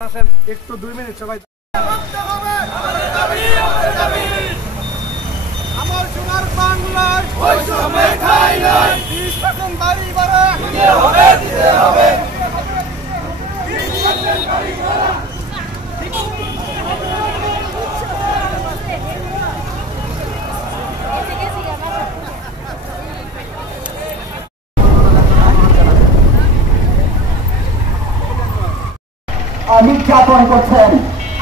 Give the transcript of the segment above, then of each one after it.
একটু 2 মিনিট সবাই আমার সোনার বাংলায় বৈষম্যের ঠাঁই নাই 20% বাড়ি বাড়া দিতে হবে নির্যাতন করছেন।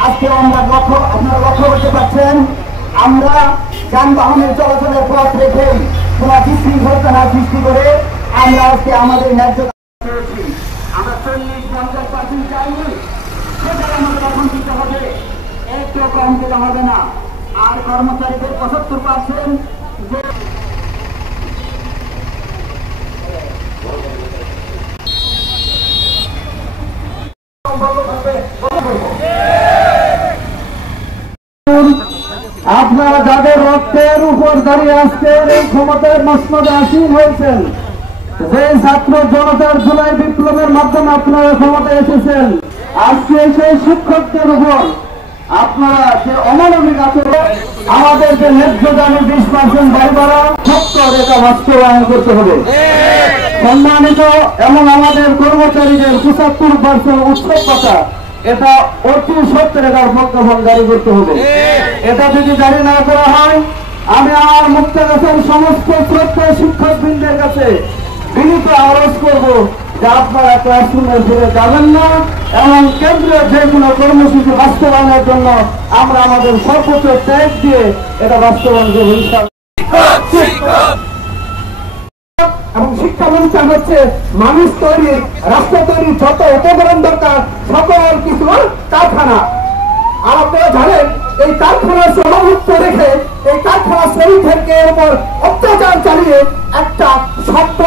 আজকে আমরা আপনারা লক্ষ্য করতে পারছেন, আমরা যানবাহনের চলাচলের পথ রেখে কোন বিশৃঙ্খলা সৃষ্টি করে আমরা আজকে আমাদের ন্যায্য আমরা 40-50% চাইনি, সেটা আমাদের এখন দিতে হবে, একটু কম দিতে হবে না। আর কর্মচারীদের 75% যে আপনারা যাদের রক্তের উপর দাঁড়িয়ে আজকের এই ক্ষমতার মসনদে আসীন হয়েছেন, যে ছাত্র জনতার জুলাই বিপ্লবের মাধ্যমে আপনারা ক্ষমতায় এসেছেন, আজকে সেই শিক্ষকদের উপর আপনারা যে অমানবিক আচরণ, আমাদের যে ন্যায্য দামের 20% বাড়ি বাড়া সত্তর, এটা বাস্তবায়ন করতে হবে। সম্মানিত এবং আমাদের কর্মচারীদের 75% উৎসব পাতা, এটা অতি সত্তর টাকার প্রজ্ঞাপন জারি করতে হবে। এটা যদি জারি না করা হয়, আমি আমার মুক্তাগাছার সমস্ত শ্রদ্ধা শিক্ষকবৃন্দের কাছে বিনীত আহ্বান করব যে আপনারা ক্লাসরুমে ফিরে যাবেন না এবং কেন্দ্রীয় যে কোনো কর্মসূচি বাস্তবায়নের জন্য আমরা আমাদের সর্বোচ্চ ত্যাগ দিয়ে এটা বাস্তবায়ন করব ইনশাআল্লাহ। এবং শিক্ষা ব্যবস্থা হচ্ছে মানুষ তৈরি, রাষ্ট্র তৈরির যত উপকরণ দরকার সকল কিছু কারখানা। আর আপনারা জানেন, এই কারখানার সমাভুক্ত রেখে এই কারখানা শ্রমিকদেরকে উপর অত্যাচার চালিয়ে একটা সভ্য